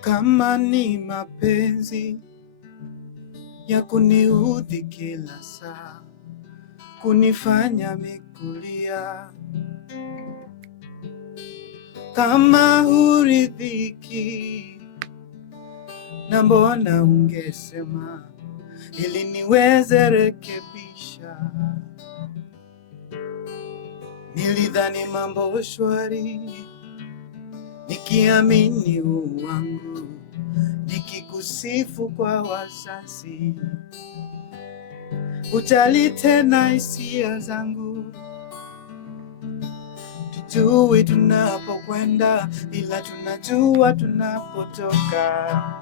Kama ni mapenzi ya kuniudhi kila saa, kunifanya mikulia, kama huridhiki, na mbona ungesema ili niweze rekebisha. Nilidhani mambo shwari, nikiamini uwangu, nikikusifu kwa wazazi, ujali tena hisia zangu. Tujui tunapokwenda, ila tunajua tunapotoka.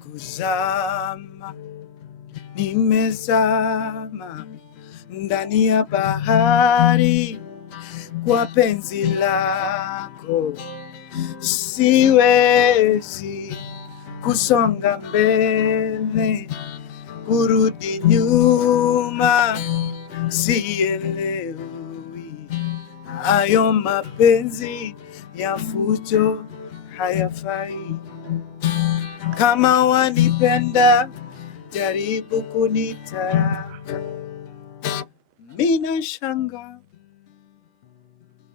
Kuzama, nimezama ndani ya bahari kwa penzi lako, siwezi kusonga mbele, kurudi nyuma, sielewi. Hayo mapenzi ya fujo hayafai. Kama wanipenda, jaribu kunita. Mina shanga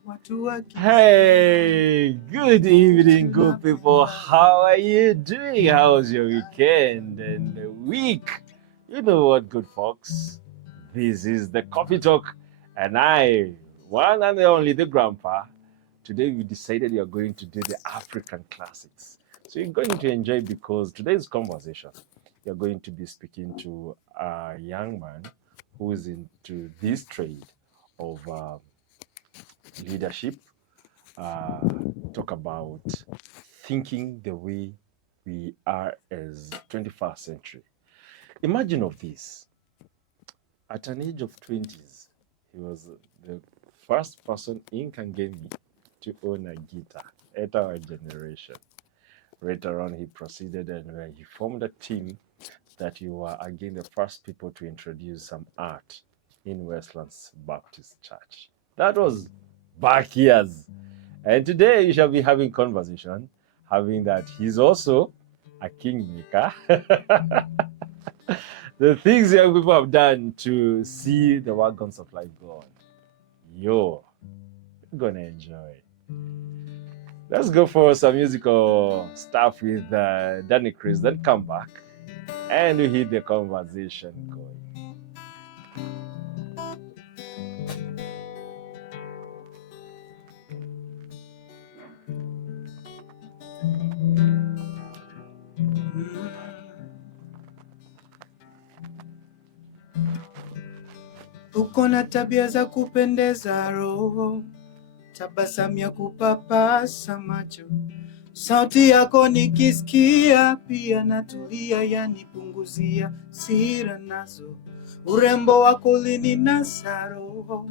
watu waki. Hey, good evening, good people. How are you doing? How was your weekend and the week? You know what, good folks? This is the Coffee Talk, and I, one and only, the grandpa. Today we decided we are going to do the African classics. So you're going to enjoy, because today's conversation, you're going to be speaking to a young man who is into this trade of leadership. Talk about thinking the way we are as 21st century. Imagine of this. At an age of 20s, he was the first person in Kangemi to own a guitar at our generation. Later on, he proceeded and he formed a team that you were again the first people to introduce some art in Westlands Baptist Church. That was back years. And today you shall be having conversation, having that he's also a kingmaker. The things young people have done to see the wagons of life go on. You're gonna enjoy. Let's go for some musical stuff with Danyz, then come back and we hit the conversation going. Uko na tabia za kupendeza roho, tabasamu ya kupapasa macho, sauti yako nikisikia pia natulia, yanipunguzia sira nazo. Urembo wako ulininasa roho,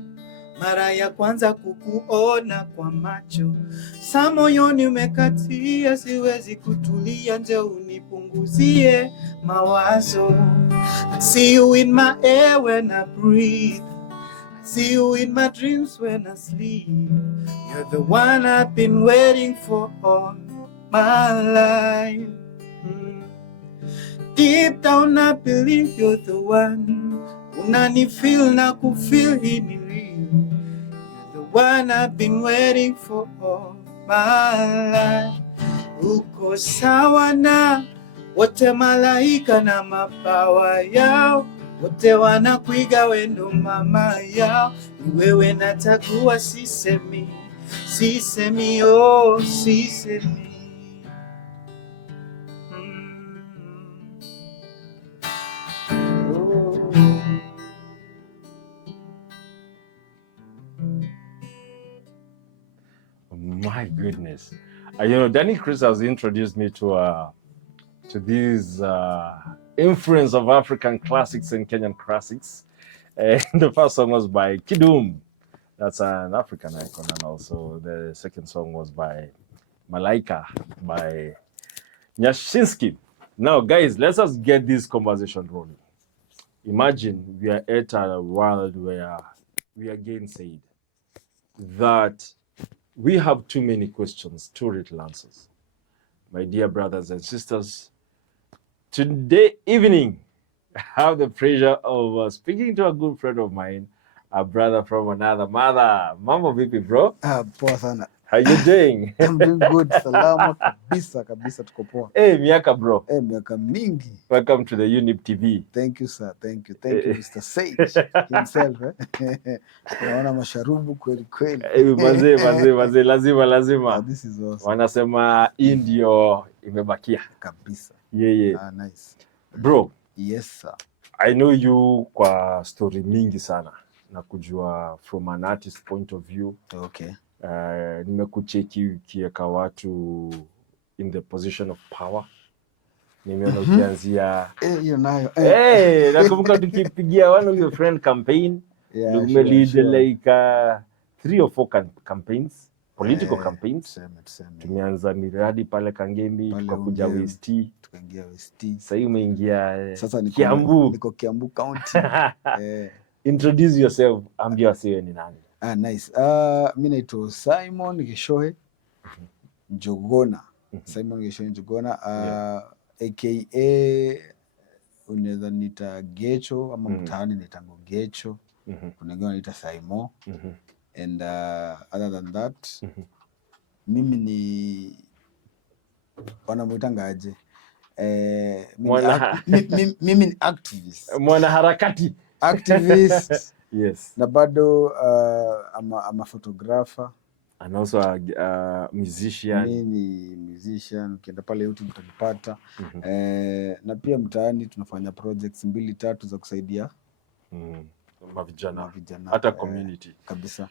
mara ya kwanza kukuona kwa macho, sa moyoni umekatia, siwezi kutulia, nje unipunguzie mawazo. I see you in my air when I breathe, I see you in my dreams when I sleep. You're the one I've been waiting for all my life. Deep down I believe you're the one. Unanifeel na kufeel hii ni real. You're the one I've been waiting for all my life. Uko sawa na wote malaika na mabawa yao, wote wanakuiga wendo mama yao. Ni wewe natakuwa, sisemi, sisemi, oh sisemi. My goodness. You know, Danyz has introduced me to this influence of African classics and Kenyan classics. And the first song was by Kidum. That's an African icon, and also the second song was by Malaika by Nyashinsky. Now, guys, let's just get this conversation rolling. Imagine we are at a world where we again said that we have too many questions, too little answers. My dear brothers and sisters, today evening, I have the pleasure of speaking to a good friend of mine, a brother from another mother. Mambo vipi, bro? Poa sana. How you doing? I'm doing good. Salama kabisa tuko poa. Miaka bro. Miaka mingi. Welcome to the Younib TV. Thank you sir. Thank you Mr. Sage himself. Naona masharubu kweli. Mazee lazima. This is awesome. Wanasema ndio imebakia kabisa. Yeah. Nice. Bro. Yes sir. I know you kwa story mingi sana na kujua from an artist point of view. Okay. Nimekucheki ukiweka watu in the position of power. Nimeona ukianzia hiyo nayo. Nakumbuka tukipigia one of your friend campaign. Lead like 3 or 4 campaigns, political campaigns. Tumeanza miradi pale Kangemi, tukakuja West, tukaingia West. Sasa umeingia sasa niko Kiambu County. Introduce yourself, ambia wewe ni nani? Nice. Mimi naitwa Simon Gishohe Njogona. Simon Gishohe Njogona, aka unaweza nita Gecho ama mtaani nitango Gecho. Kuna wengine wanaita Simon. And other than that, mimi ni wanamuitanga aje? Mimi ni activist. Mwana harakati. Activist. Yes. Na bado I'm a photographer. And also a musician. Mimi ni musician. Ukienda pale YouTube utanipata. Na pia mtaani tunafanya projects 2-3 za kusaidia mavijana. Hata community. Kabisa.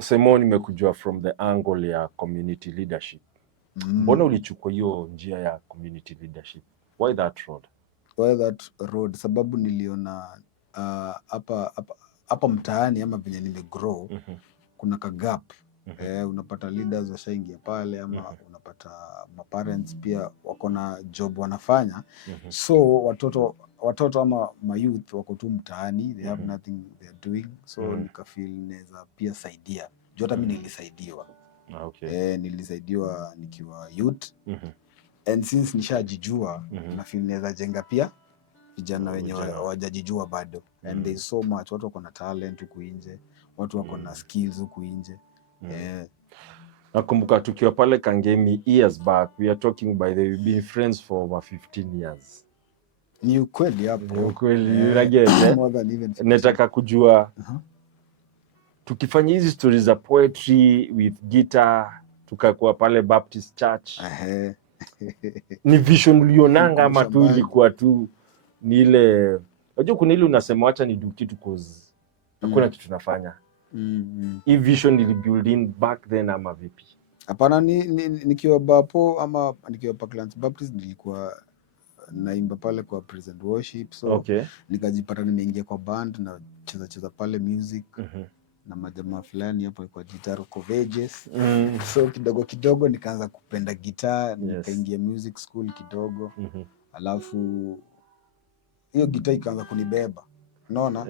Simon, nimekujua from the angle ya community leadership. Mbona ulichukua hiyo njia ya community leadership? Why that road? Sababu niliona hapa mtaani ama vile nimegrow, kuna ka gap. Unapata leaders washaingia pale ama unapata ma parents pia wako na job wanafanya. So watoto ama my youth wako tu mtaani, they have nothing they are doing. So nikafeel naweza pia saidia. Hata mimi nilisaidiwa. Okay. Nilisaidiwa nikiwa youth. And since nishajijua, na feel naweza jenga pia vijana wenye hawajajijua bado. And there is so much, watu wako na talent huku nje, watu wako na skills huku nje. Nakumbuka tukiwa pale Kangemi years back, we are talking by the way, we've been friends for over 15 years. Ni ukweli hapo. Ni ukweli, nataka kujua tukifanya hizi stories za poetry with guitar, tukakuwa pale Baptist Church. Ni vision ulionanga ama tu ilikuwa tu ni ile, unajua kuna ile unasema acha ni do kitu cause hakuna kitu nafanya. Hii vision ili build in back then ama vipi? Hapana, nikiwa Bapo ama nikiwa Parklands Baptist nilikuwa naimba pale kwa present worship. So nikajipata nimeingia kwa band na cheza pale music. Na majamaa fulani hapo kwa guitar covages. So kidogo nikaanza kupenda guitar, nikaingia music school kidogo. Alafu hiyo guitar ikaanza kunibeba. Unaona?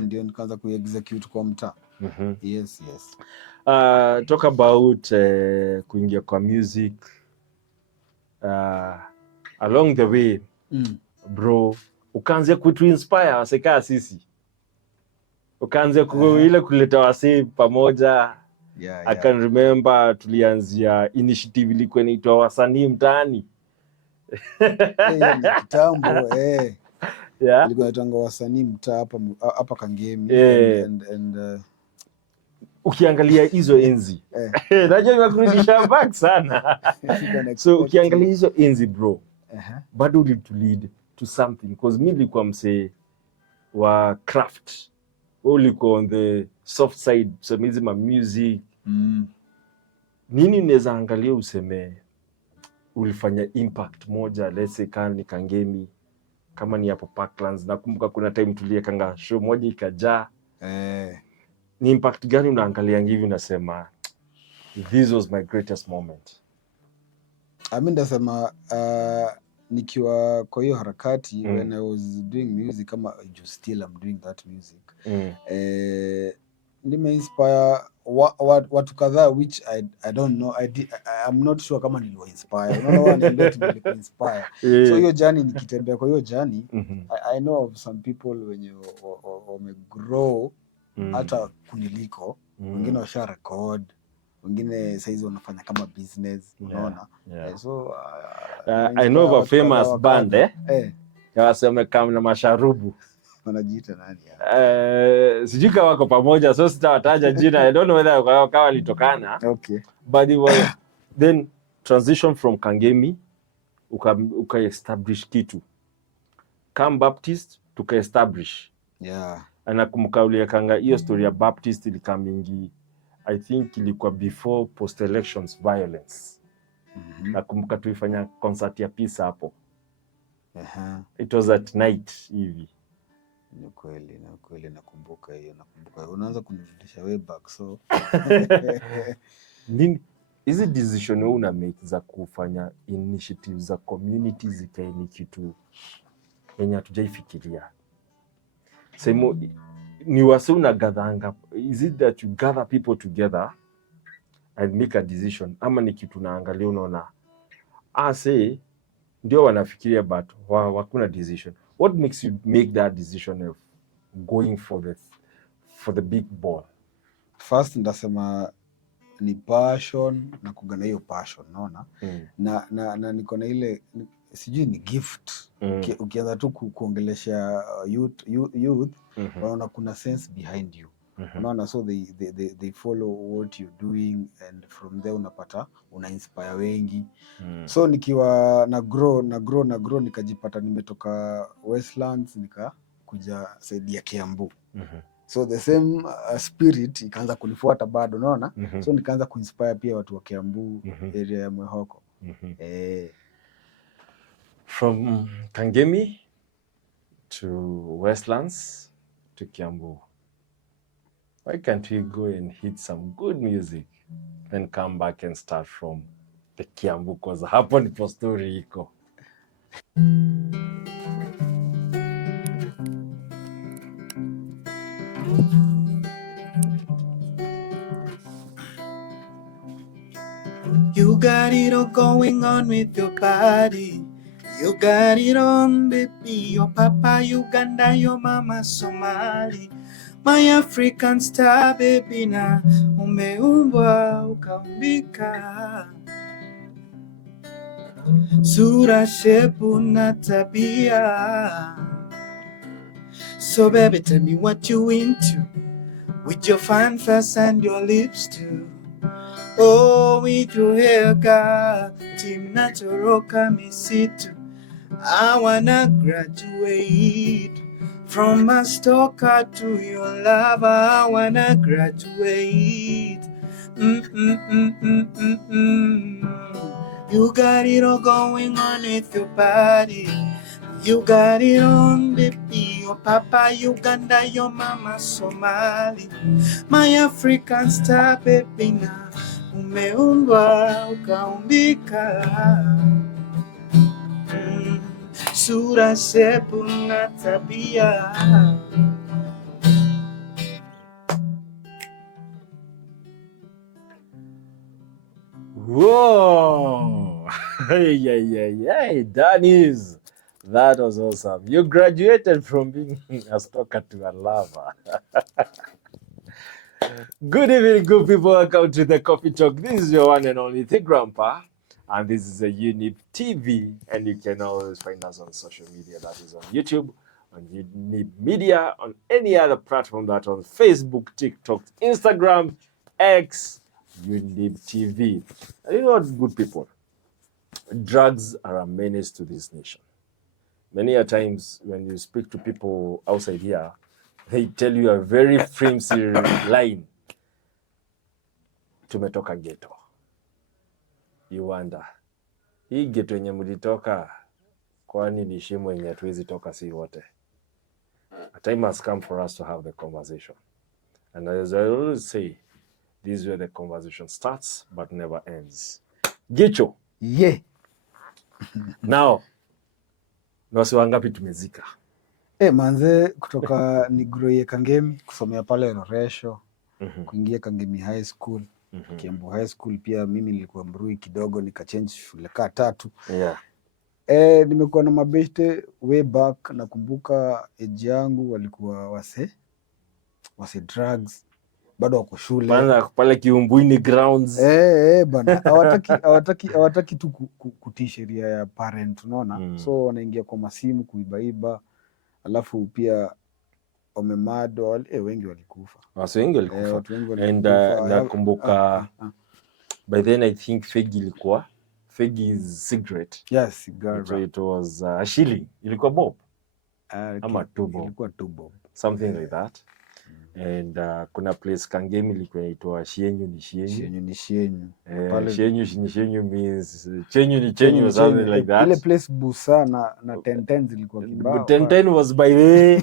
Ndio nikaanza kuexecute kwa mtaa. Yes. Talk about kuingia kwa music. Along the way, bro, ukaanza kutu inspire waseka sisi. Ukaanza ile kuleta wasee pamoja. I can remember tulianzia initiative ilikuwa inaitwa wasanii mtaani. Kitambo ilikuwa inaitwa wasanii mtaa hapa Kangemi. And ukiangalia hizo enzi najua nimekurudisha back sana. So ukiangalia hizo enzi bro, bado ulitulead to something because mimi nilikuwa msee wa craft, ulikuwa on the soft side, tuseme ma music. Nini unaweza angalia useme ulifanya impact moja, let's say kani Kangemi, kama ni hapo Parklands? Nakumbuka kuna time tuliekanga show moja ikajaa. Ni impact gani unaangalia hivi unasema this was my greatest moment? I mean ndasema nikiwa kwa hiyo harakati when I was doing music kama still I'm doing that music. Nime-inspire watu kadhaa which I don't know. I'm not sure kama niliwa inspire. Unaona waniambia tu nilikuwa inspire. So hiyo journey nikitembea kwa hiyo journey I know of some people wenye wamegrow hata kuniliko. Wengine washa record, wengine saizi wanafanya kama business, unaona. So I know of a famous band waseme kama na masharubu wanajiita nani sijui kama wako pamoja, so sitawataja jina. I don't know whether kama litokana. Okay. But they were then transition from Kangemi uka establish kitu Kam Baptist tuka establish. Anakumbuka uliekanga hiyo story ya Baptist ilikammingi, I think ilikuwa before post elections violence. Nakumbuka tulifanya concert ya peace hapo. It was at night hivi. Ni kweli nakumbuka hiyo. Unaanza kunirudisha way back. So hizi decision wewe una make za kufanya initiatives za community zikae ni kitu yenye hatujaifikiria. Semo ni wase unagadhanga, is it that you gather people together and make a decision, ama ni kitu naangalia unaona say ndio wanafikiria but hakuna decision? What makes you make that decision of going for the big ball? First ndasema ni passion na kugana hiyo passion, unaona. Na niko na ile sijui ni gift. Ukianza tu kuongelesha youth unaona kuna sense behind you. Unaona, so they follow what you're doing and from there unapata una inspire wengi. So nikiwa na grow nikajipata nimetoka Westlands nikakuja side ya Kiambu. So the same spirit ikaanza kunifuata bado, unaona. So nikaanza kuinspire pia watu wa Kiambu area ya Mwehoko. From Kangemi to Westlands to Kiambu, why can't we go and hit some good music then come back and start from the Kiambu, cause hapo ndipo story iko. You got it all going on with your body. You got it on, baby. Your papa Uganda, your mama Somali. My African star, baby, na umeumbwa ukaumbika. Sura, shepu na tabia. So baby, tell me what you into, with your fine face and your lips too. Oh, with your hair, girl, team natoroka misitu. I wanna graduate from a stalker to your lover. I wanna graduate. You got it all going on with your body. You got it on, baby. Your papa Uganda, your mama Somali. My African star, baby, na umeumbwa ukaumbika. Sura, shepu na tabia. Whoa! Hey, Danyz. That was awesome. You graduated from being a stalker to a lover. Good evening, good people. Welcome to the Coffee Talk. This is your one and only The Grandpa, and this is a Younib TV. And you can always find us on social media. That is on YouTube, on Younib Media, on any other platform, that on Facebook, TikTok, Instagram, X, Younib TV. And you know what, good people? Drugs are a menace to this nation. Many a times when you speak to people outside here, they tell you a very flimsy line. Tumetoka ghetto. You wonder, hii ghetto yenye mlitoka, kwani ni shimo yenye hatuwezi toka si wote? A time has come for us to have the conversation. And as I always say, this is where the conversation starts but never ends. Gicho. Yeah. Now, ni wasi wangapi tumezika? Manze kutoka nigroye Kangemi kusomea pale Roresho, kuingia Kangemi High School, Kiambu High School pia mimi nilikuwa Mrui kidogo nikachange shule kaa 3. Yeah. Nimekuwa na mabeshte way back, nakumbuka age yangu walikuwa wase drugs bado wako shule pale Kiumbuini grounds. Bana hawataki tu kutii sheria ya parent, unaona. So wanaingia kwa masimu kuibaiba, alafu pia wamemado wengi walikufa. Watu wengi walikufa. And nakumbuka by then I think Feggy's cigarette. Yes, cigarette. So it was a shilling. Ilikuwa bob. Ama 2 bob. Ilikuwa 2 bob. Something like that. And kuna place Kangemi ilikuwa inaitwa Shienyu ni Shienyu. Shienyu means Chenyu ni Chenyu or something like that. Ile place Busa na 10 zilikuwa kibao. 10 was by the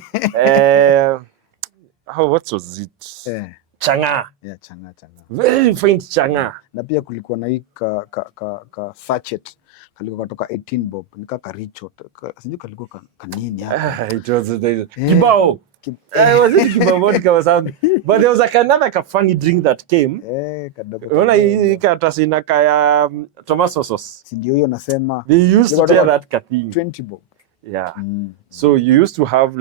what was it? Changa. Yeah, changa. Very faint changa. Na pia kulikuwa na hii ka sachet kalikuwa kutoka 18 bob, nika ka Richard. Sijui kalikuwa kanini hapa. It was kibao. Was it kibao vodka or something? But there was another funny drink that came. Kadogo. Unaona hii katasina kaya tomato sauce. Si ndio hiyo nasema. They used to tell that thing. 20 bob. Yeah. So you used to have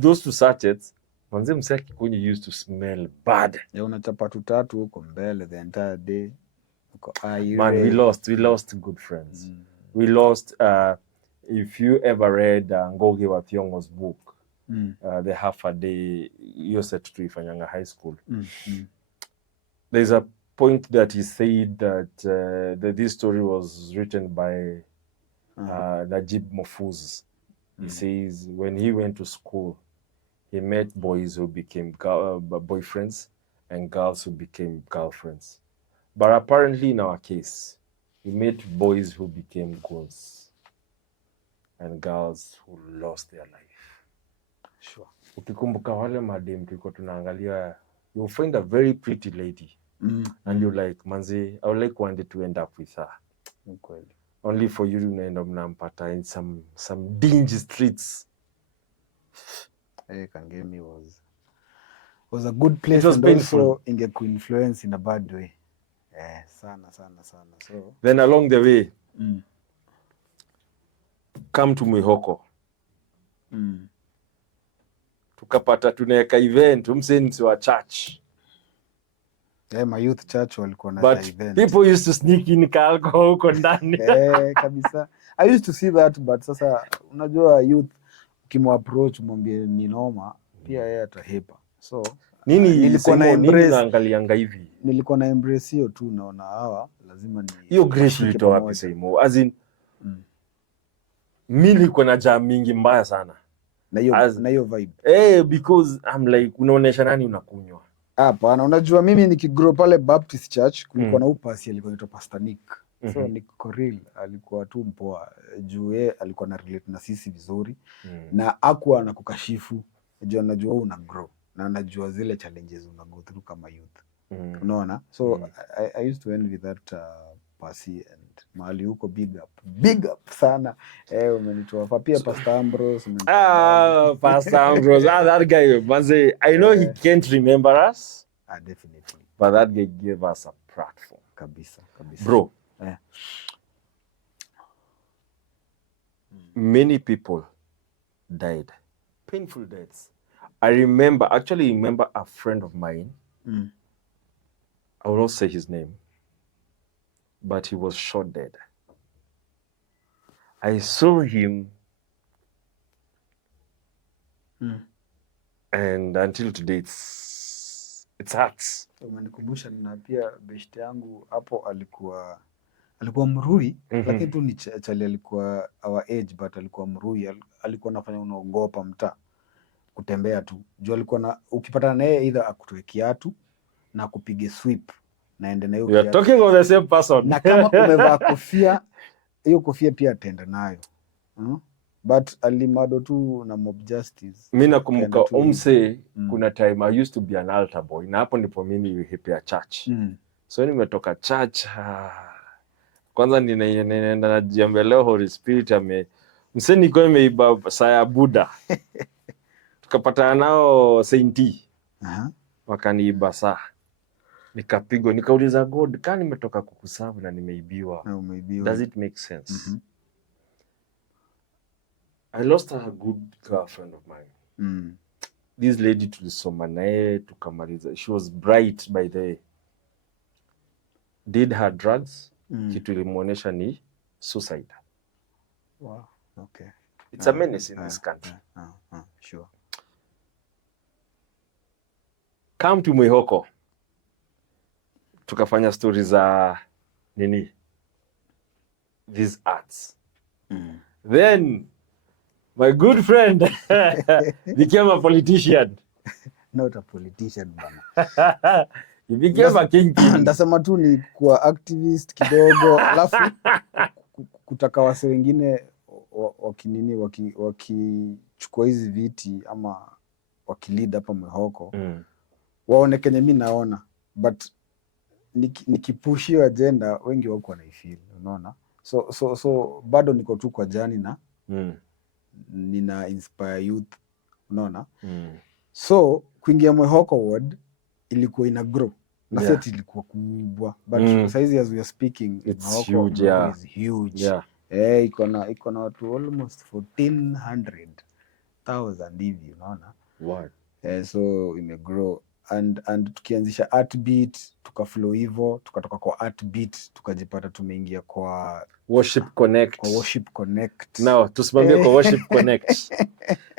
those 2 sachets. Manze msaki kwenye used to smell bad. Unachapa 3 huko mbele the entire day. Man, we lost good friends. We lost if you ever read Ngogi wa Thiong'o's book, The Half a Day, hiyo set tuifanyanga high school. There's a point that he said that this story was written by Najib Mahfouz. He says when he went to school, he met boys who became boyfriends and girls who became girlfriends. But apparently in our case, we met boys who became goons and girls who lost their life. Sure. Ukikumbuka wale madem tulikuwa tunaangalia, you'll find a very pretty lady. And you're like, manzi, I would like one day to end up with her. Only for you to end up nampata in some dingy streets. Kangemi was a good place. It was and painful. Also ingekuinfluence in a bad way. Sana. So then along the way, come to Mwihoko. Tukapata tunaweka event, msi wa church. My youth church walikuwa na but event. People used to sneak in alcohol huko ndani. Kabisa. I used to see that, but sasa unajua youth ukimapproach mwambie ni noma, pia yeye atahepa. So nilikuwa na embrace naangalianga hivi. Nilikuwa na embrace hiyo tu, naona hawa lazima ni hiyo grace ilitoa wapi Saimo? As in mimi nilikuwa na jam mingi mbaya sana. Na hiyo vibe. Because I'm like unaonesha nani unakunywa. Hapana, unajua mimi nikigrow pale Baptist Church kulikuwa na upasi alikuwa anaitwa Pastor Nick. So Nick Coril alikuwa tu mpoa juu yeye alikuwa na relate na sisi vizuri na hakuwa anakukashifu. Najua una grow na anajua zile challenges una go through kama youth. Unaona? So I used to envy that pasi and mahali huko big up sana. Umenitoa pia Pastor Ambrose. Pastor Ambrose, that guy, manze, I know he can't remember us. Definitely. But that guy gave us a platform. Kabisa. Bro. Many people died. Painful deaths. I remember a friend of mine. I will not say his name, but he was shot dead. I saw him, and until today, it hurts. Umenikumbusha na pia beshte yangu hapo alikuwa Mrui, lakini tu ni chali alikuwa our age, but alikuwa Mrui, alikuwa anafanya unaogopa mtaa kutembea tu. Juu alikuwa na ukipatana na yeye either akutoe kiatu na kupige sweep na ende na hiyo. You are talking of the same person. Na kama umevaa kofia, hiyo kofia pia atenda nayo. but alimado tu na mob justice. Mimi nakumbuka umse kuna time I used to be an altar boy na hapo ndipo mimi nilihipia church. So nimetoka church kwanza ninaenda najiambia Holy Spirit mseni niko imeiba saa ya Buddha. Tukapatana nao Saint wakaniiba saa. Nikapigwa nikauliza God, kani nimetoka kukuserve na nimeibiwa. Does it make sense? I lost a good girlfriend of mine. This lady tulisoma naye tukamaliza. She was bright by the way. Did her drugs. Kitu ilimuonesha ni suicide. Wow. Okay. It's a menace in this country. Sure. Come to Mwihoko. Tukafanya stories za nini? These arts. Then my good friend became a politician. Not a politician bana. He became a king. Ndasema tu ni kuwa activist kidogo alafu kutaka wase wengine wakichukua hizi viti ama wakilead hapa Mwihoko. Waone kenye mimi naona, but nikipushia agenda wengi wako wanaifeel, unaona? So bado niko tu kwa jani na nina inspire youth, unaona? So kuingia Mwihoko ward ilikuwa ina grow na set ilikuwa kubwa, but size as we are speaking it's huge. Is huge. Iko na watu almost 1400,000 hivi, unaona? Wow. So imegrow and tukianzisha Artbeat tukaflow hivyo, tukatoka kwa Artbeat tukajipata tumeingia kwa Worship Connect. Kwa Worship Connect. Now tusimamie kwa Worship Connect.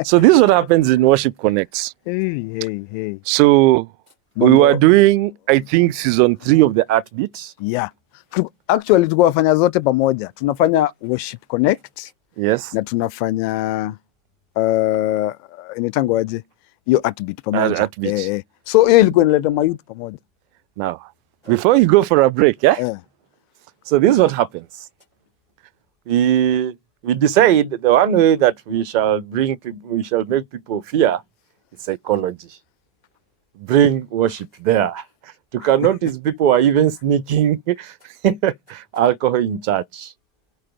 So this is what happens in Worship Connect. Hey. So we were doing, I think, season 3 of the Artbeat. Yeah. Actually tulikuwa fanya zote pamoja. Tunafanya Worship Connect. Yes. Na tunafanya inaitangwa aje? Hiyo Artbeat pamoja. Artbeat. So hiyo ilikuwa inaleta mayouth pamoja. Now, before you go for a break, so this is what happens. We decide the one way that we shall make people fear is psychology. Bring worship there. You can notice people are even sneaking alcohol in church.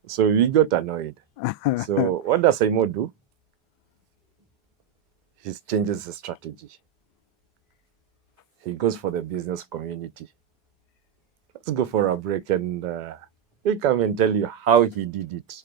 So we got annoyed. So what does Saimo do? He changes the strategy. He goes for the business community. Let's go for a break and he'll come and tell you how he did it.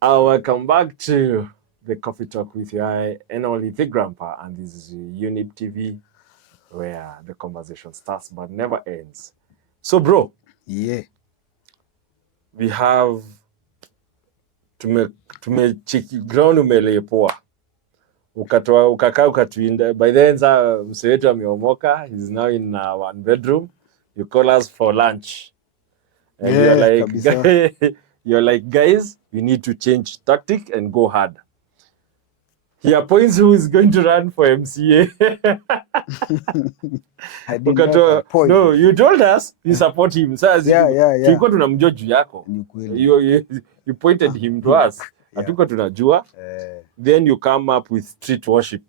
Welcome back to the Coffee Talk with I and only the Grandpa, and this is Younib TV, where the conversation starts but never ends. So, bro, we have tumecheki ground umelepoa, ukakaa ukatuinda. By the end, msee wetu ameomoka. He's now in one bedroom. You call us for lunch, and you're like, guys, we need to change tactic and go hard. he appoints who is going to run for MCA. I did not appoint. No, you told us you support him. So tulikuwa tunamjua juu yako. You pointed him to us. Hatuko tunajua. Then you come up with street worship.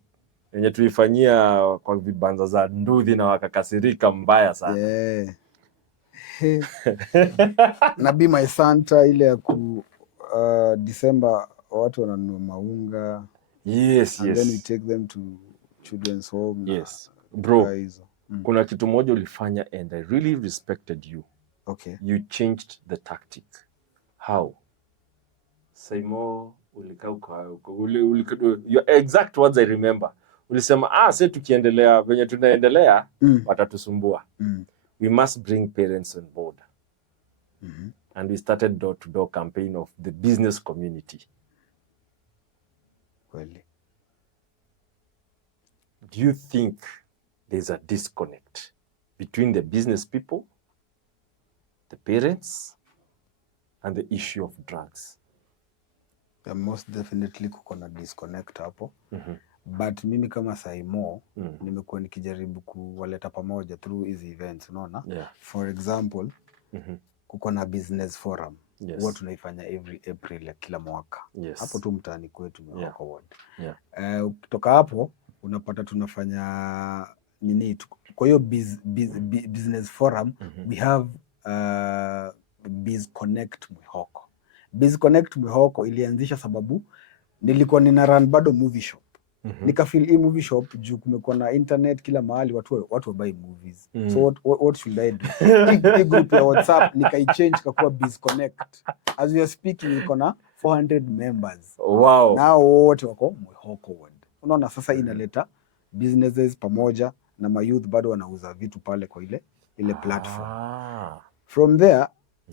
Yenye tulifanyia kwa vibanza za nduthi na wakakasirika mbaya sana. Na Be My Santa ile ya ku December watu wananunua maunga. Yes. Then we take them to children's home. Yes. Bro, kuna kitu moja ulifanya and I really respected you. Okay. You changed the tactic. How? Say more. Your exact words I remember. Ulisema, sasa tukiendelea venye tunaendelea watatusumbua. We must bring parents on board. And we started door-to-door campaign of the business community. Well, do you think there's a disconnect between the business people, the parents, and the issue of drugs? Most definitely kuko na disconnect hapo. But mimi kama Saimo nimekuwa nikijaribu kuwaleta pamoja through hizi events, unaona? For example, kuko na business forum. Huwa tunaifanya every April ya kila mwaka. Hapo tu mtaani kwetu mwaka ward. Kutoka hapo unapata tunafanya nini? Kwa hiyo business forum we have Biz Connect Mwihoko. Biz Connect Mwihoko ilianzisha sababu nilikuwa nina run bado movie shop. Nikafeel hii movie shop juu kumekuwa na internet kila mahali watu buy movies. So what should I do? Hii group ya WhatsApp nikaichange kakuwa Biz Connect. As we are speaking iko na 400 members. Wow. Nao wote wako Mwihoko ward. Unaona sasa inaleta businesses pamoja na mayouth bado wanauza vitu pale kwa ile platform. From there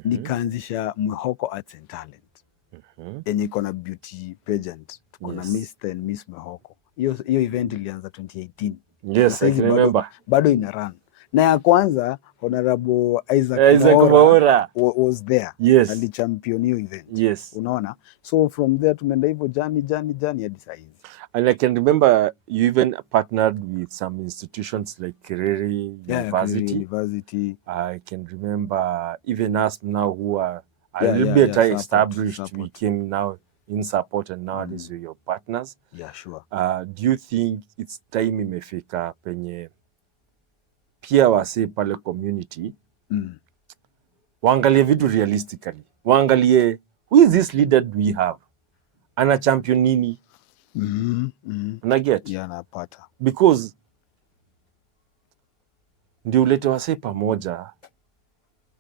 nikaanzisha Mwihoko Arts and Talent. Yenye iko na beauty pageant. Tuko na Mr. and Miss Mwihoko. Hiyo event ilianza 2018. Yes, I remember. Bado ina run. Na ya kwanza Honorable Isaac Maura was there. Yes. Alichampion hiyo event. Yes. Unaona? So from there tumeenda hivyo jani hadi saa hizi. And I can remember you even partnered with some institutions like Kireri University. I can remember even us now who are a little bit established. We came now in support and nowadays we're your partners. Yeah, sure. Do you think it's time imefika penye pia wase pale community waangalie vitu realistically, waangalie who is this leader do we have, ana champion nini? Una get? Yeah, napata. Because ndio ulete wase pamoja,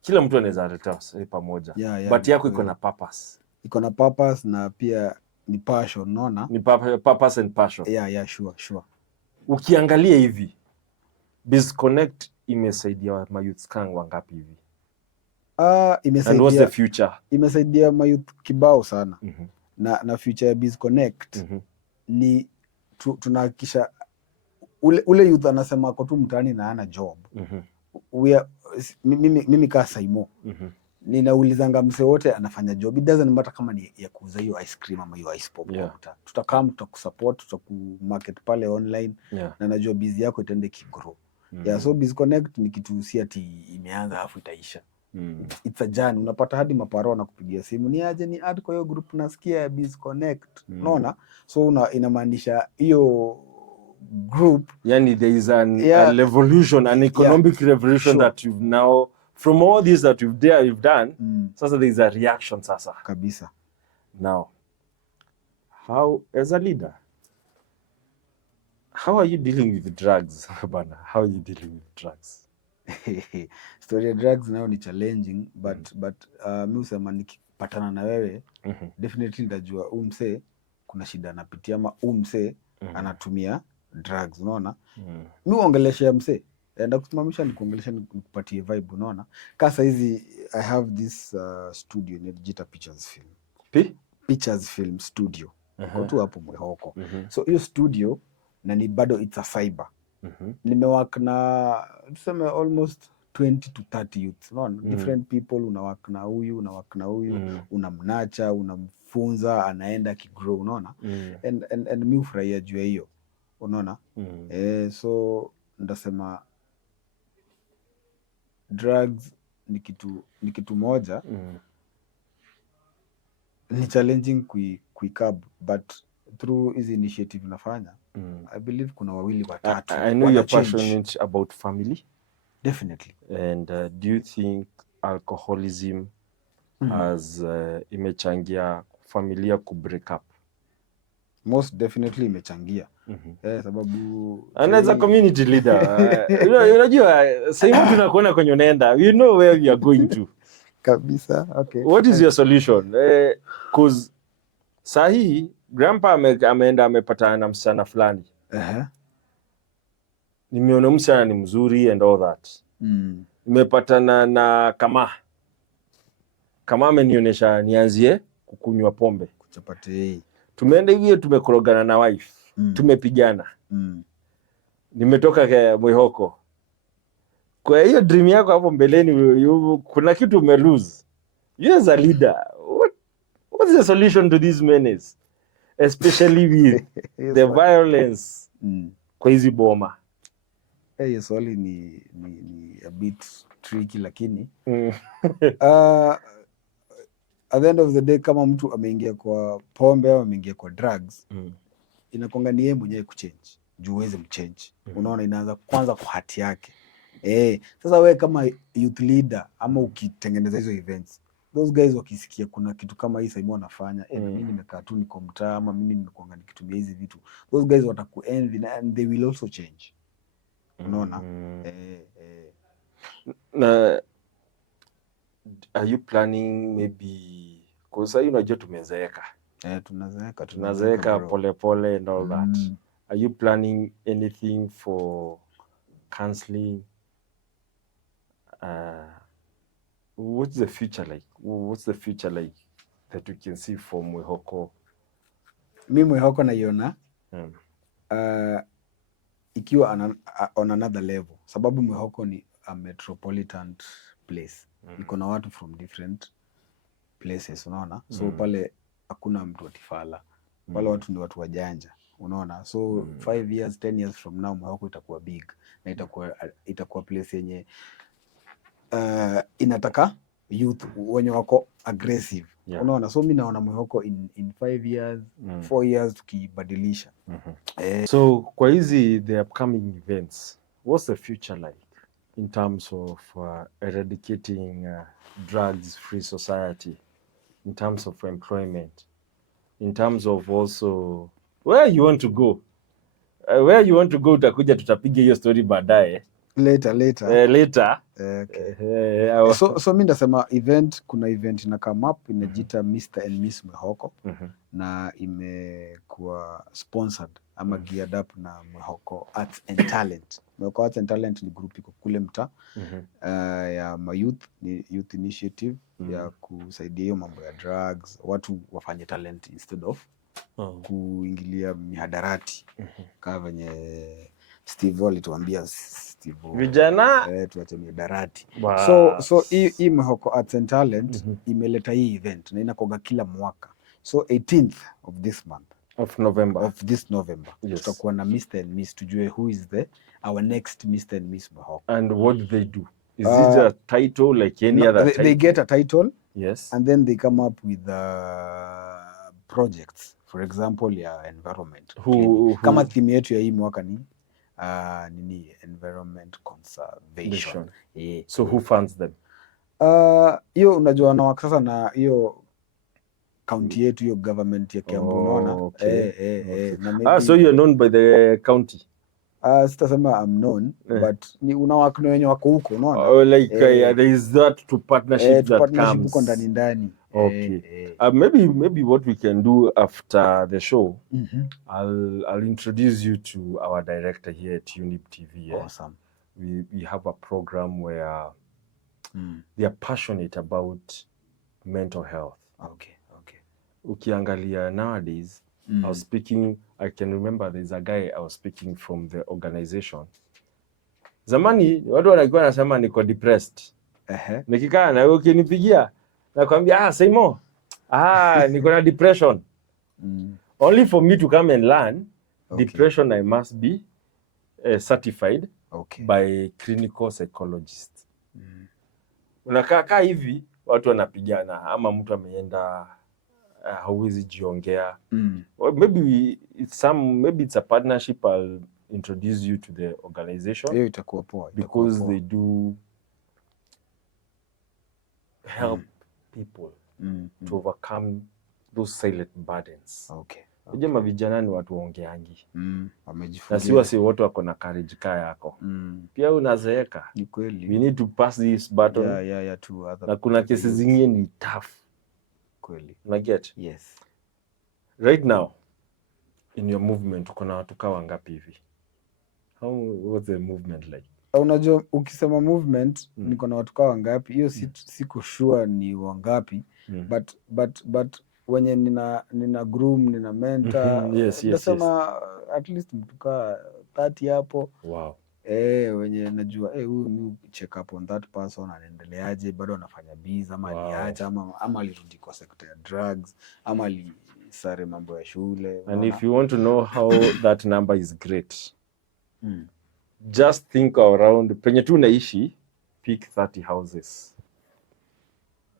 kila mtu anaweza leta wase pamoja, but yako iko na purpose. Iko na purpose na pia ni passion, unaona? Ni purpose and passion. Yeah, sure. Ukiangalia hivi Biz Connect imesaidia mayouth kang wangapi hivi? Imesaidia. And what's the future? Imesaidia mayouth kibao sana. Na future ya Biz Connect ni tunahakikisha ule youth anasema kwa tu mtaani na ana job. Mimi kaa Saimo. Ninaulizanga mse wote anafanya job. It doesn't matter kama ni ya kuuza hiyo ice cream ama hiyo ice pop. Tutakaa tutakusupport, tutakumarket pale online na najua busy yako itaende kigrow. So Biz Connect ni kitu si ati imeanza afu itaisha. It's a journey. Unapata hadi maparo na kupigia simu ni aje ni add kwa hiyo group nasikia ya Biz Connect. Unaona? So inamaanisha hiyo group, yani there is a revolution, an economic revolution that you've now, from all this that you've done, sasa there is a reaction sasa. Kabisa. Now, how as a leader, how are you dealing with drugs, bana? How are you dealing with drugs? Story of drugs now ni challenging, but mimi usema nikipatana na wewe definitely nitajua mse kuna shida anapitia ama mse anatumia drugs, unaona? Mimi uongelesha mse enda kusimamisha nikuongelesha nikupatie vibe, unaona? Kasa hizi I have this studio inajiita Pictures Film Studio. Kwa tu hapo Mwihoko. So hiyo studio na ni bado it's a cyber. Nimework na tuseme almost 20 to 30 youths, unaona, different people, unawak na huyu, unamnacha, unamfunza, anaenda kigrow, unaona, and mimi hufurahia juu ya hiyo, unaona. So ndasema drugs ni kitu moja, ni challenging kuicurb, but through hizi initiative nafanya, I believe kuna wawili watatu. I know you're passionate about family. Definitely. And do you think alcoholism has imechangia familia ku break up? Most definitely imechangia. Sababu and as a community leader, unajua sasa hivi tunakuona kwenye unaenda, you know where you are going to. Kabisa. Okay. What is your solution? Cause sahi grandpa ameenda amepatana na msichana fulani. Nimeona msichana ni mzuri and all that. Nimepatana na kama amenionyesha nianzie kukunywa pombe, kuchapati. Tumeenda hivyo, tumekorogana na wife, tumepigana. Nimetoka kwa Mwihoko. Kwa hiyo dream yako hapo mbeleni, kuna kitu ume lose. You as a leader, what's the solution to this menace, especially with the violence kwa hizi boma? Hiyo swali ni a bit tricky, lakini at the end of the day, kama mtu ameingia kwa pombe au ameingia kwa drugs, inakonga ni yeye mwenyewe kuchange, juu uweze mchange. Unaona, inaanza kwanza kwa hati yake. Sasa wewe kama youth leader ama ukitengeneza hizo events, those guys wakisikia kuna kitu kama hii Simon anafanya, mimi nimekaa tu niko mtaa, ama mimi nimekuanga nikitumia hizi vitu, those guys watakuenvy and they will also change. Unaona? Are you planning maybe, because unajua tumezeeka. Tunazeeka pole and all that. Are you planning anything for counseling? What's the future like? What's the future like that we can see for Mwihoko? Mimi Mwihoko naiona ikiwa on another level, sababu Mwihoko ni a metropolitan place. Iko na watu from different places, unaona. So pale hakuna mtu atifala. Pale watu ni watu wajanja, unaona. So 5 years, 10 years from now, Mwihoko itakuwa big na itakuwa place yenye inataka youth wenye wako aggressive. Unaona, so mimi naona Mwihoko in 5 years, 4 years tukibadilisha. So kwa hizi the upcoming events, what's the future like in terms of eradicating drugs free society, in terms of employment, in terms of also where you want to go? Where you want to go, utakuja tutapiga hiyo story baadaye. Later. Okay. So mimi ndasema kuna event ina come up inajiita Mr. and Miss Mwihoko, na imekuwa sponsored ama geared up na Mwihoko Arts and Talent. Mwihoko Arts and Talent ni group iko kule mtaa ya ni youth initiative ya kusaidia hiyo mambo ya drugs, watu wafanye talent instead of kuingilia mihadarati. Kama venye Steve alituambia vijana tuache mihadarati. Wow. So hii Mwihoko Arts and Talent imeleta hii event na inakoga kila mwaka. So 18th of this month of November, yes, tutakuwa na Mr. and Miss, tujue who is our next Mr. and Miss Mwihoko. And what do they do? Is it a title like any other title? They get a title, yes, and then they come up with projects. For example, environment. Kama theme yetu ya hii mwaka ni environment conservation. So who funds them? Hiyo unajua na sasa na hiyo county yetu, hiyo government ya Kiambu, unaona. Okay. So you are known by the county? Sitasema I'm known, but ni unawakuna wenye wako huko, unaona. Like there is that to partnership that comes huko ndani. Okay. Maybe what we can do after the show, I'll introduce you to our director here at Younib TV. Awesome. We have a program where they are passionate about mental health. Okay. Ukiangalia nowadays, I can remember there's a guy I was speaking from the organization. Zamani watu walikuwa wanasema niko depressed. Nikikaa na wewe ukinipigia nakwambia Saimo, niko na depression. Only for me to come and learn depression I must be certified by clinical psychologist. Unakaa hivi watu wanapigana ama mtu ameenda hauwezi jiongea. Maybe it's a partnership. I'll introduce you to the organization. Hiyo itakuwa poa. Because they do help people to overcome those silent burdens. Unajua vijana ni watu waongeangi. Wamejifunza. Na si wote wako na courage kaya yako. Pia unazeeka. Ni kweli. We need to pass this battle. To other. Na kuna kesi zingine ni tough. Kweli. Una get? Yes. Right now in your movement uko na watu kawa ngapi hivi? What's the movement like? Unajua ukisema movement niko na watu kawa ngapi? Hiyo siko sure ni wangapi. But wenye nina groom, nina mentor. Yes. Nasema at least mtuka 30 hapo. Wow. Wenye najua huyu check up on that person, anaendeleaje, bado anafanya biz ama aliacha ama alirudi kwa sector ya drugs ama alisare mambo ya shule. And if you want to know how that number is great, just think around penye tu naishi, pick 30 houses.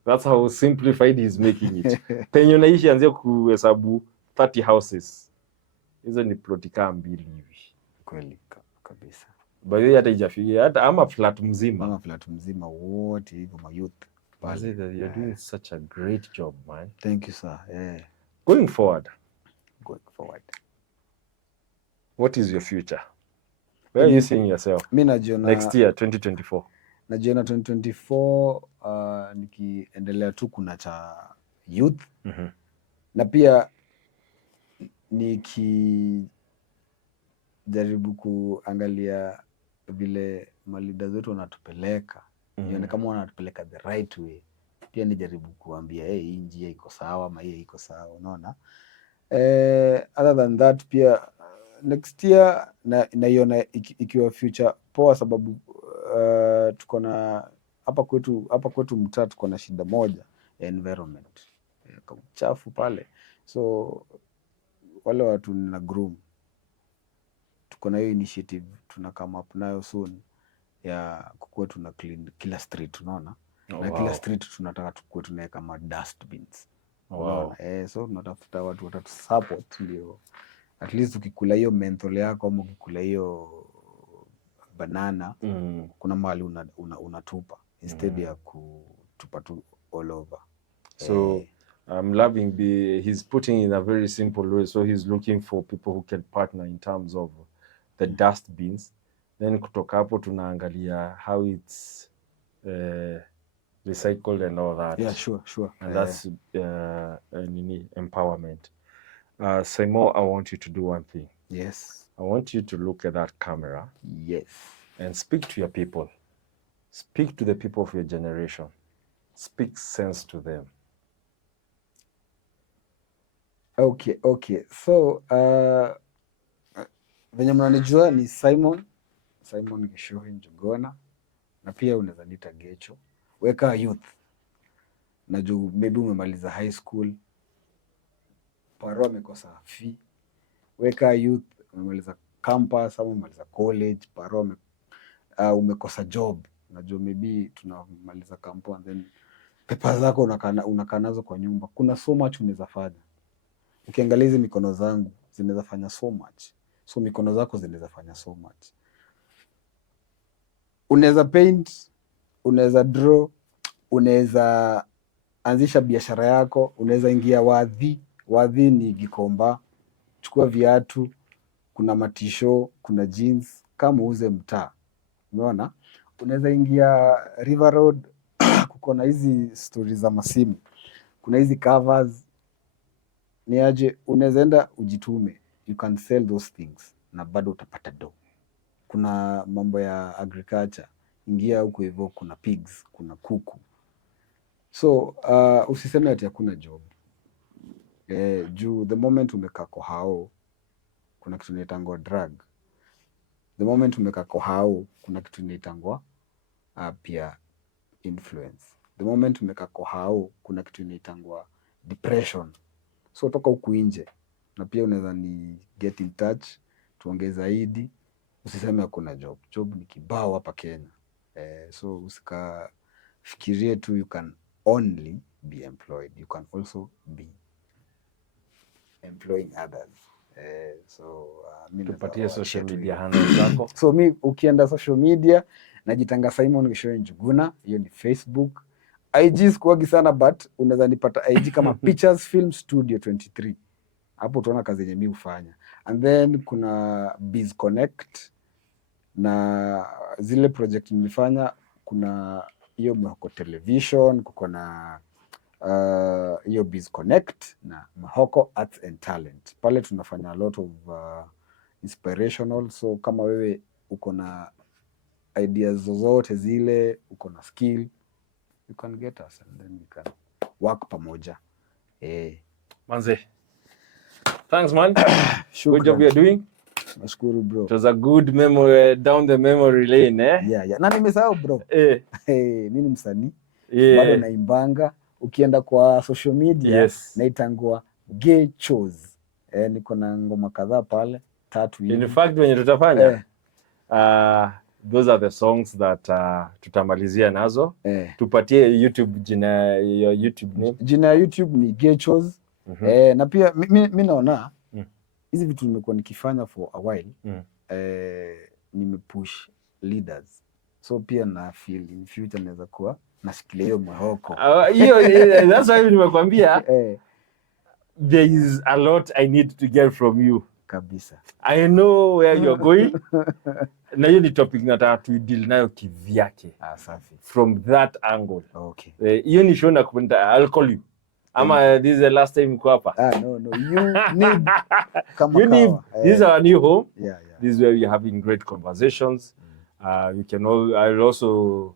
That's how simplified he's making it. Penye naishi anzia kuhesabu 30 houses. Hizo ni ploti kama 2 hivi. Kweli kabisa. By the way hata ijafikia hata ama flat mzima. Ama flat mzima wote hivyo ma youth. You're doing such a great job, man. Thank you, sir. Going forward. What is your future? Where are you seeing yourself? Mimi najiona next year 2024. Najiona 2024 nikiendelea tu kuna cha youth. Na pia nikijaribu kuangalia vile malida zetu wanatupeleka, nione kama wanatupeleka the right way. Pia nijaribu kuambia hii njia iko sawa ama hii iko sawa, unaona. Other than that pia next year naiona ikiwa future poa, sababu tuko na hapa kwetu mtaa tuko na shida moja ya environment. Kama chafu pale. So wale watu na groom tuko na hiyo initiative tuna come up nayo soon ya kukuwa tuna clean kila street, unaona. Na kila street tunataka tukuwe tunaweka ma dustbins. So tunatafuta watu watatusupport ndio at least ukikula hiyo menthol yako ama ukikula hiyo banana kuna mahali unatupa instead ya kutupa tu all over. So I'm loving he's putting in a very simple way. So he's looking for people who can partner in terms of the dustbins. Then kutoka hapo tunaangalia how it's recycled and all that. Yeah, sure. And that's empowerment. Saimo, I want you to do one thing. Yes. I want you to look at that camera. Yes. And speak to your people. Speak to the people of your generation. Speak sense to them. Okay. So, venye mnanijua ni Simon Gichugi Njuguna, na pia unaweza nita Gecho. Weka youth. Najua maybe umemaliza high school. Paro amekosa fee. Weka youth, umemaliza campus au umemaliza college, paro umekosa job. Najua maybe tunamaliza campus and then pepa zako unakaa nazo kwa nyumba. Kuna so much unaweza fanya. Ukiangalia hizi mikono zangu zinaweza fanya so much. So mikono zako zinaweza fanya so much. Unaweza paint, unaweza draw, unaweza anzisha biashara yako, unaweza ingia wadhi. Wadhi ni Gikomba. Chukua viatu, kuna matisho, kuna jeans, kama uuze mtaa. Umeona? Unaweza ingia River Road, kuko na hizi stories za masimu. Kuna hizi covers. Ni aje unaweza enda ujitume. You can sell those things na bado utapata do. Kuna mambo ya agriculture. Ingia huko hivyo, kuna pigs, kuna kuku. So usiseme ati hakuna job. Juu the moment umekaa kwa hao kuna kitu inaitangwa drug. The moment umeka kohau, kuna kitu inaitangwa pia influence. The moment umeka kohau, kuna kitu inaitangwa depression. So toka huku nje, na pia unaweza ni get in touch, tuongee zaidi, usiseme hakuna job. Job ni kibao hapa Kenya. So usikafikirie tu you can only be employed. You can also be employing others. Tupatie social media handles zako. So mi ukienda social media najitanga Simon Gishoe Njuguna, hiyo ni Facebook. IG sikuwagi sana but unaweza nipata IG kama Pictures Film Studio 23. Hapo utaona kazi yenye mi hufanya. And then kuna Biz Connect na zile project nimefanya, kuna hiyo Mahoko Television, kuko na hiyo Biz Connect na Mahoko Arts and Talent. Pale tunafanya a lot of inspirational, so kama wewe uko na ideas zozote zile, uko na skill, you can get us and then we can work pamoja. Manze, thanks man. Good job you're doing. Nashukuru bro. It was a good memory down the memory lane, Yeah. Na nimesahau bro. Mimi ni msanii. Bado naimbanga. Ukienda kwa social media naitangwa Gichugi. Niko na ngoma kadhaa pale 3 hivi. In fact wenye tutafanya those are the songs that tutamalizia nazo. Tupatie YouTube jina ya YouTube name. Jina ya YouTube ni Gichugi. Na pia mimi naona hizi vitu nimekuwa nikifanya for a while. Nimepush leaders. So pia na feel in future naweza kuwa nashikilia hiyo Mahoko. That's why nimekwambia there is a lot I need to get from you. Kabisa. I know where you're going. Na hiyo ni topic nataka tu deal nayo kivyake. Safi. From that angle. Okay. Hiyo ni show na kupenda, I'll call you. Ama this is the last time uko hapa. No. Younib. Younib. This is our new home. Yeah. This is where we're having great conversations. I'll also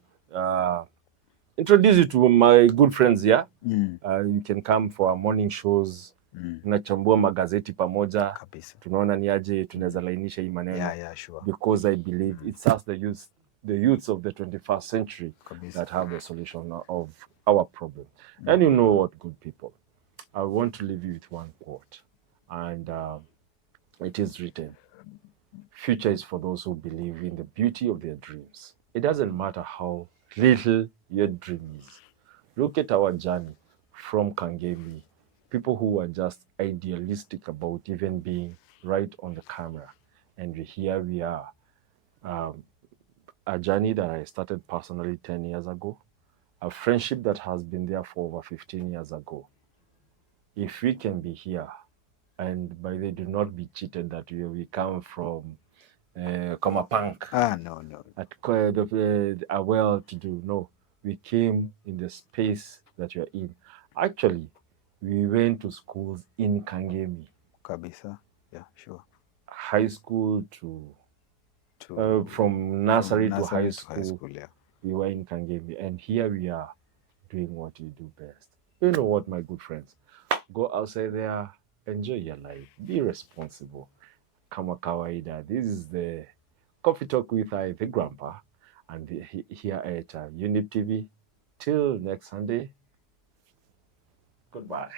introduce you to my good friends here. You can come for our morning shows. Tunachambua magazeti pamoja. Kabisa. Tunaona ni aje tunaweza lainisha hii maneno. Yeah, sure. Because I believe it's us the youths of the 21st century Kabisa. that have the solution of our problem. And you know what, good people, I want to leave you with one quote, and it is written: future is for those who believe in the beauty of their dreams. It doesn't matter how little your dream is. Look at our journey from Kangemi, people who are just idealistic about even being right on the camera. And here we are, a journey that I started personally 10 years ago, a friendship that has been there for over 15 years ago. If we can be here, and by the way, do not be cheated that we come from a punk. No. A well-to-do. No, we came in the space that you're in. Actually, we went to schools in Kangemi. Kabisa. Yeah, sure. High school to from nursery to high school. Yeah. We were in Kangemi, and here we are doing what you do best. You know what, my good friends? Go outside there, enjoy your life, be responsible. Kama kawaida. This is the Coffee Talk with the Grandpa, and here at Younib TV. Till next Sunday, goodbye.